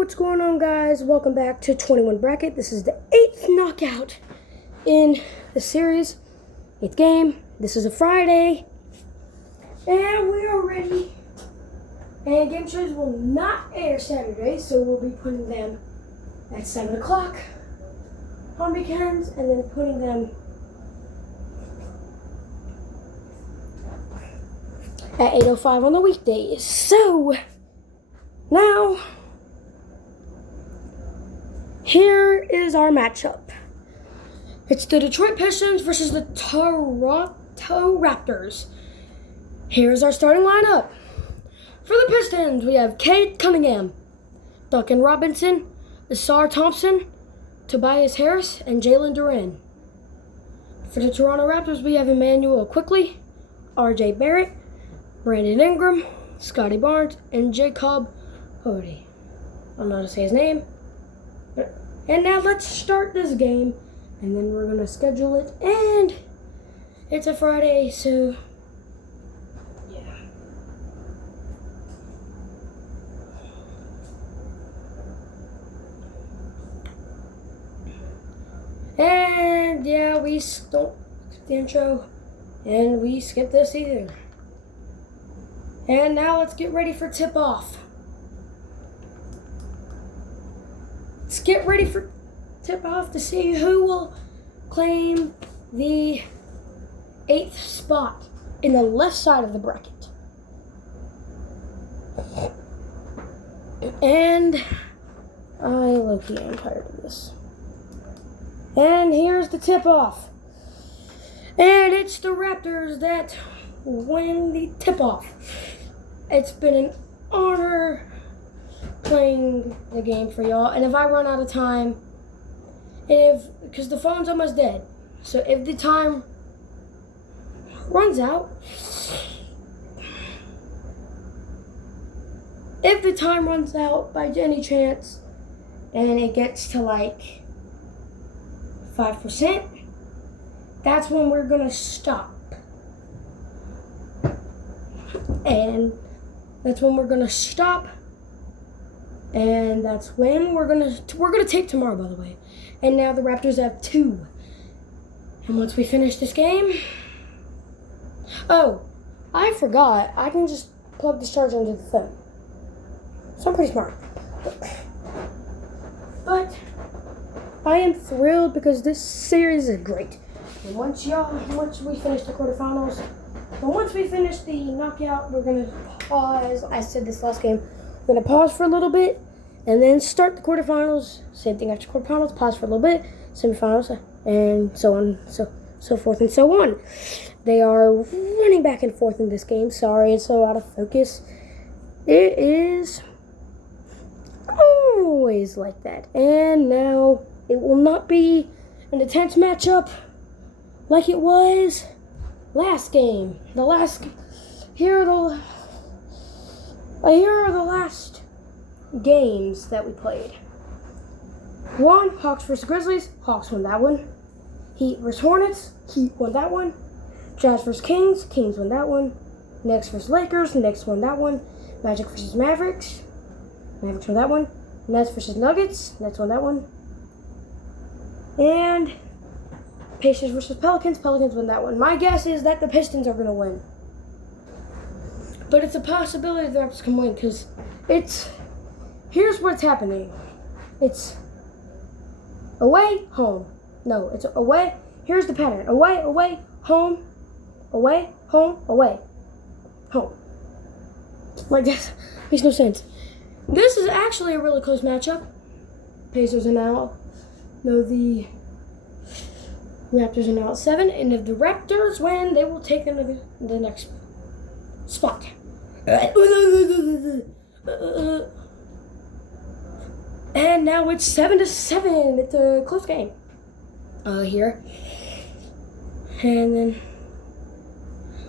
what's going on, guys? Welcome back to 21 Bracket. This is the 8th knockout in the series, 8th game. This is a Friday, and we are ready. And game shows will not air Saturday, so we'll be putting them at 7 o'clock on weekends, and then putting them at 8:05 on the weekdays. So, now, here is our matchup. It's the Detroit Pistons versus the Toronto Raptors. Here's our starting lineup. For the Pistons, we have Cade Cunningham, Duncan Robinson, Asar Thompson, Tobias Harris, and Jalen Duren. For the Toronto Raptors, we have Emmanuel Quickley, RJ Barrett, Brandon Ingram, Scotty Barnes, and Jacob Hodey. I don't know how to say his name. And now let's start this game, and then we're going to schedule it. And it's a Friday, so yeah. And yeah, we don't skip the intro, and we skip this either. And now let's get ready for tip-off. Let's get ready for tip-off to see who will claim the 8th spot in the left side of the bracket. And I'm tired of this. And here's the tip-off. And it's the Raptors that win the tip-off. It's been an honor playing the game for y'all. And if I run out of time, because the phone's almost dead, so if the time runs out, by any chance, and it gets to like 5%, that's when we're gonna stop. And that's when we're gonna stop. And that's when we're gonna tape tomorrow, by the way. And now the Raptors have 2. And once we finish this game, oh, I forgot. I can just plug this charger into the phone. So I'm pretty smart. But I am thrilled because this series is great. And once we finish the quarterfinals, and once we finish the knockout, we're gonna pause. I said this last game. We're going to pause for a little bit and then start the quarterfinals. Same thing after quarterfinals, pause for a little bit, semifinals, and so on, so forth and so on. They are running back and forth in this game. Sorry, it's so out of focus. It is always like that. And now it will not be an intense matchup like it was last game. Here are the last games that we played. 1, Hawks vs. Grizzlies. Hawks won that one. Heat vs. Hornets. Heat won that one. Jazz vs. Kings. Kings won that one. Knicks vs. Lakers. Knicks won that one. Magic vs. Mavericks. Mavericks won that one. Nets vs. Nuggets. Nets won that one. And Pacers vs. Pelicans. Pelicans won that one. My guess is that the Pistons are going to win. But it's a possibility the Raptors can win because here's what's happening. It's away, home. No, it's away. Here's the pattern. Away, home, away, home, away, home. Like that makes no sense. This is actually a really close matchup. Pacers are now, the Raptors are now at 7. And if the Raptors win, they will take them to the next spot. And now it's 7-7. It's a close game here. And then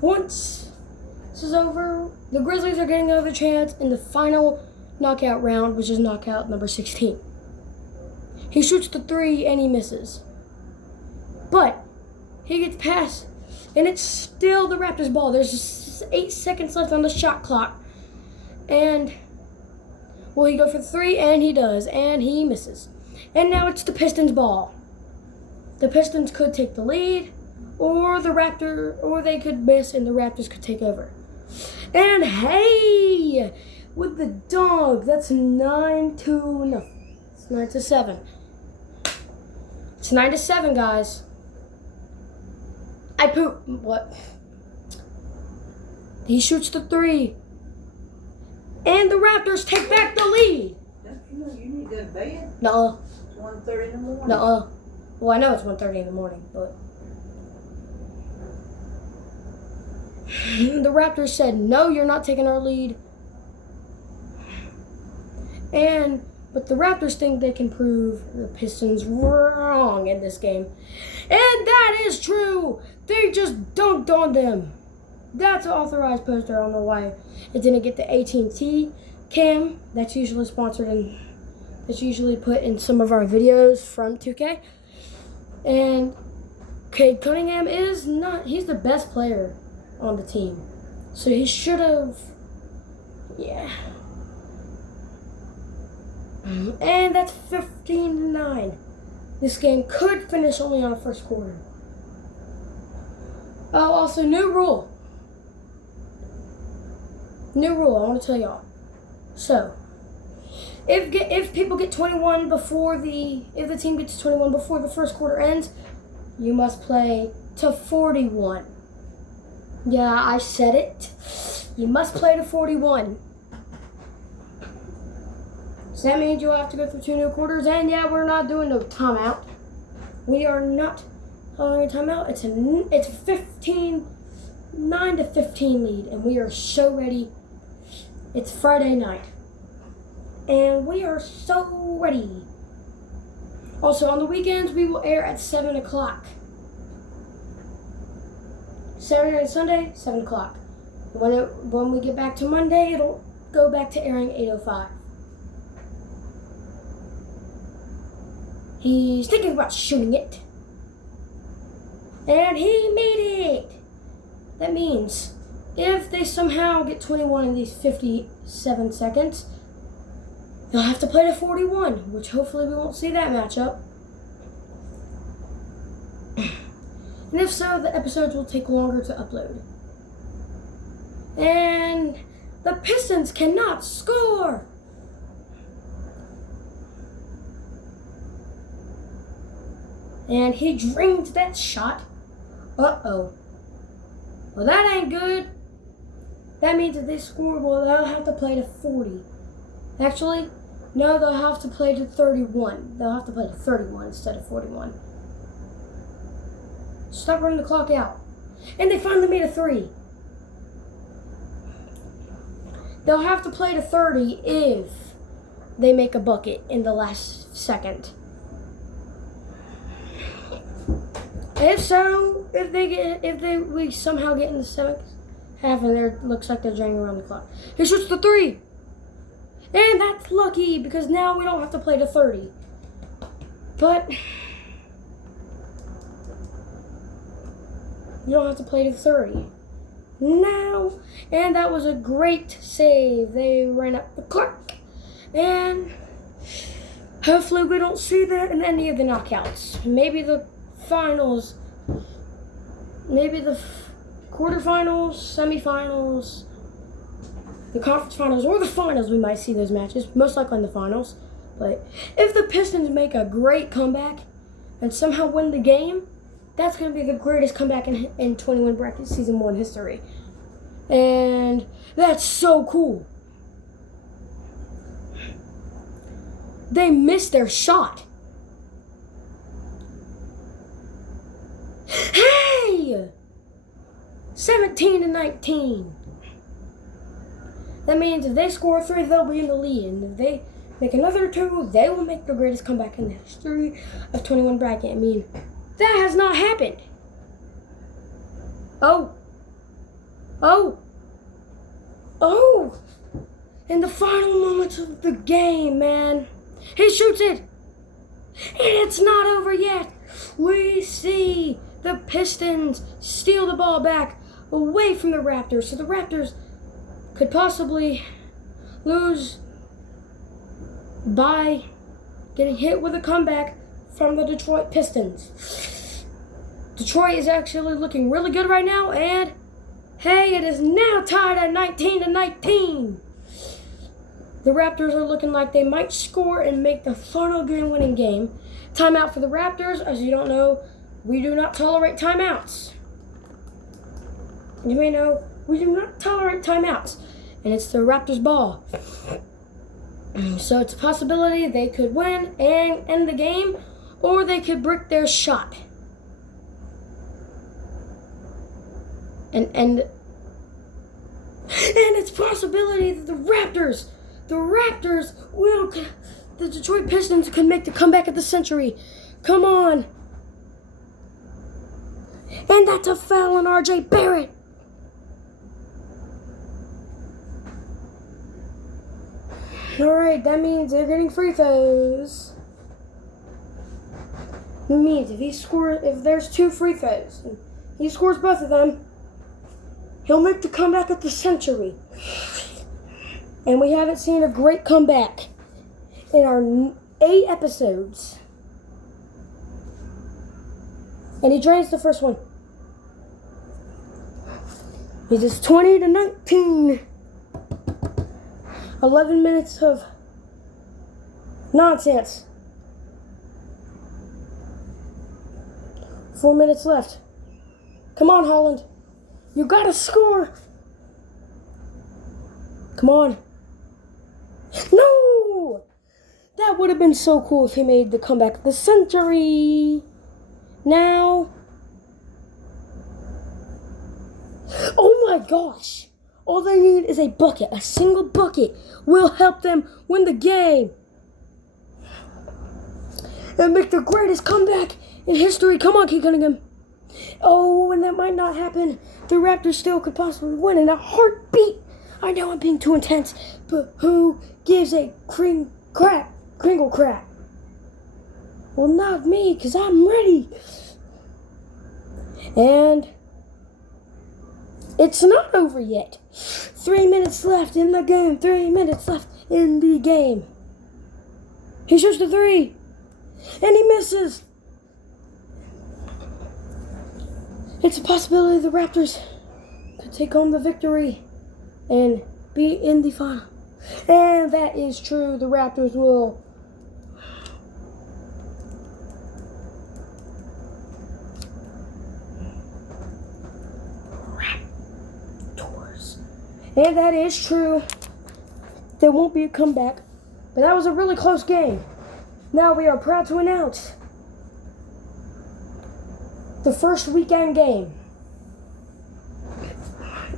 once this is over, the Grizzlies are getting another chance in the final knockout round, which is knockout number 16. He shoots the 3 and he misses, but he gets past, and it's still the Raptors' ball. There's just 8 seconds left on the shot clock, and Will he go for the three? And he does. And he misses. And now it's the Pistons' ball. The Pistons could take the lead, or they could miss and the Raptors could take over. And hey, with the dog, that's 9-0. It's 9-7. It's 9-7, guys. I poop. What? He shoots the three. And the Raptors take back the lead. You need to go to bed. Nuh-uh. It's 1:30 in the morning. Nuh-uh. Well, I know it's 1:30 in the morning, but... The Raptors said, no, you're not taking our lead. But the Raptors think they can prove the Pistons wrong in this game. And that is true. They just dunked on them. That's an authorized poster. I don't know why it didn't get the AT&T cam. That's usually sponsored and that's usually put in some of our videos from 2K. And Cade Cunningham is not, he's the best player on the team. So he should have, yeah. And that's 15-9. This game could finish only on the first quarter. Oh, also, new rule. New rule, I want to tell y'all. So, if people get 21 before if the team gets 21 before the first quarter ends, you must play to 41. Yeah, I said it. You must play to 41. So that means you'll have to go through 2 new quarters, and yeah, we're not doing no timeout. We are not calling a timeout. It's a 9-15 lead, and we are so ready. It's Friday night, and we are so ready. Also, on the weekends, we will air at 7 o'clock. Saturday and Sunday, 7 o'clock. When we get back to Monday, it'll go back to airing 8:05. He's thinking about shooting it. And he made it! That means if they somehow get 21 in these 57 seconds, they'll have to play to 41, which hopefully we won't see that matchup. And if so, the episodes will take longer to upload. And the Pistons cannot score! And he dreamed that shot. Uh-oh. Well, that ain't good. That means if they score, well, they'll have to play to 40. Actually, no, they'll have to play to 31. They'll have to play to 31 instead of 41. Stop running the clock out. And they finally made a 3. They'll have to play to 30 if they make a bucket in the last second. If so, we somehow get in the 7th half and there looks like they're dragging around the clock. He shoots the 3. And that's lucky because now we don't have to play to 30. But you don't have to play to 30 now. And that was a great save. They ran up the clock. And hopefully we don't see that in any of the knockouts. Maybe the finals, maybe the quarterfinals, semifinals, the conference finals, or the finals, we might see those matches. Most likely in the finals. But if the Pistons make a great comeback and somehow win the game, that's going to be the greatest comeback in 21 Bracket Season 1 history. And that's so cool. They missed their shot. Hey! 17-19. That means if they score 3, they'll be in the lead. And if they make another 2, they will make the greatest comeback in the history of 21 Bracket. I mean, that has not happened. Oh. In the final moments of the game, man. He shoots it. And it's not over yet. We see the Pistons steal the ball back away from the Raptors. So the Raptors could possibly lose by getting hit with a comeback from the Detroit Pistons. Detroit is actually looking really good right now, and hey, it is now tied at 19-19. The Raptors are looking like they might score and make the final game-winning game. Timeout for the Raptors. As you don't know, we do not tolerate timeouts. You may know, we do not tolerate timeouts. And it's the Raptors' ball. So it's a possibility they could win and end the game, or they could brick their shot. And it's a possibility that the Detroit Pistons could make the comeback of the century. Come on. And that's a foul on R.J. Barrett. Alright, that means they're getting free throws. It means if there's 2 free throws, and he scores both of them, he'll make the comeback of the century. And we haven't seen a great comeback in our 8 episodes. And he drains the first one. It is 20-19. 11 minutes of nonsense. 4 minutes left. Come on, Holland. You gotta score. Come on. No! That would have been so cool if he made the comeback of the century. Now. Oh my gosh. All they need is a bucket. A single bucket will help them win the game. And make the greatest comeback in history. Come on, Kate Cunningham. Oh, and that might not happen. The Raptors still could possibly win in a heartbeat. I know I'm being too intense, but who gives a kringle crap? Well, not me, because I'm ready. And it's not over yet. 3 minutes left in the game. 3 minutes left in the game. He shoots the 3. And he misses. It's a possibility the Raptors could take home the victory and be in the final. And that is true. The Raptors will. Raptors. And that is true. There won't be a comeback. But that was a really close game. Now we are proud to announce the first weekend game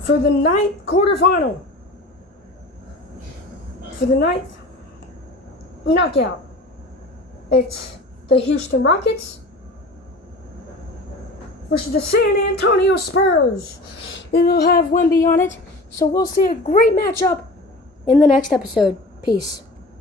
for the 9th quarterfinal. For the 9th knockout. It's the Houston Rockets versus the San Antonio Spurs. It'll have Wemby on it. So we'll see a great matchup in the next episode. Peace.